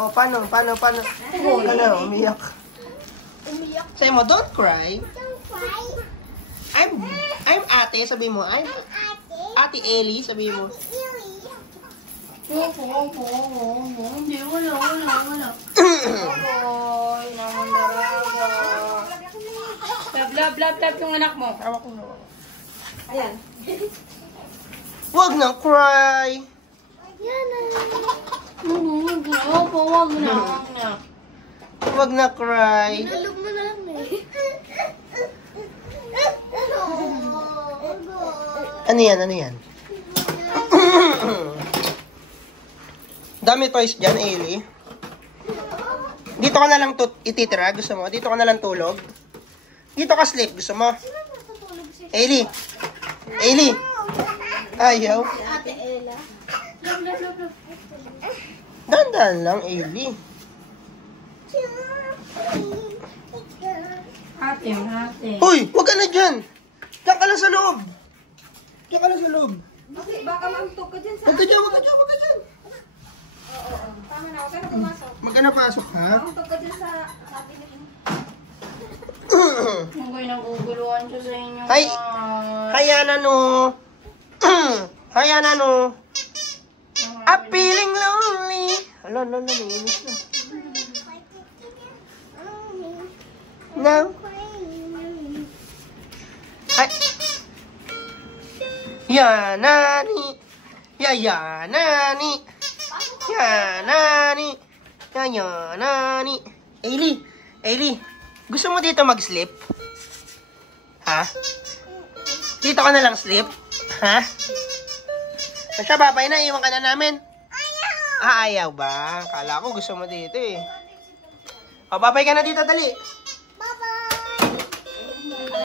Oh, paano? Ano, umiyak. Say mo, don't cry. I'm ate, sabi mo. I'm Ate Ellie, sabi mo. Hindi, wala. Oy, naman daraga. Love yung anak mo. Hawak ko na. Ayan. Wag na cry. Wag na. Wag na cry. Nalog mo na lang eh. Ano yan? Dami toys dyan, Ellie. Dito ka na lang ititira, gusto mo? Dito ka na lang tulog? Dito ka sleep, gusto mo? Ellie! Ayaw. Ate Ella. Dandan lang, Ellie. Ate. Uy! Wag ka na dyan! Diyan ka lang sa loob! Baka mamtok ka dyan sa... Wag ka dyan! Tama na, huwag ka na pumasok. Wag ka na pasok, ha? Mamtok ka dyan sa... Huwag nang guguluhan siya sa inyo. Haya na no. I'm feeling lonely. Hala, naiinis na. No. Ay. Yanani. Ailey. Gusto mo dito mag-sleep? Ha? Dito ka na lang sleep? Ha? Siya, babay na. Iwan ka na namin. Ayaw ba? Kala ko gusto mo dito eh. O, babay ka na dito, dali.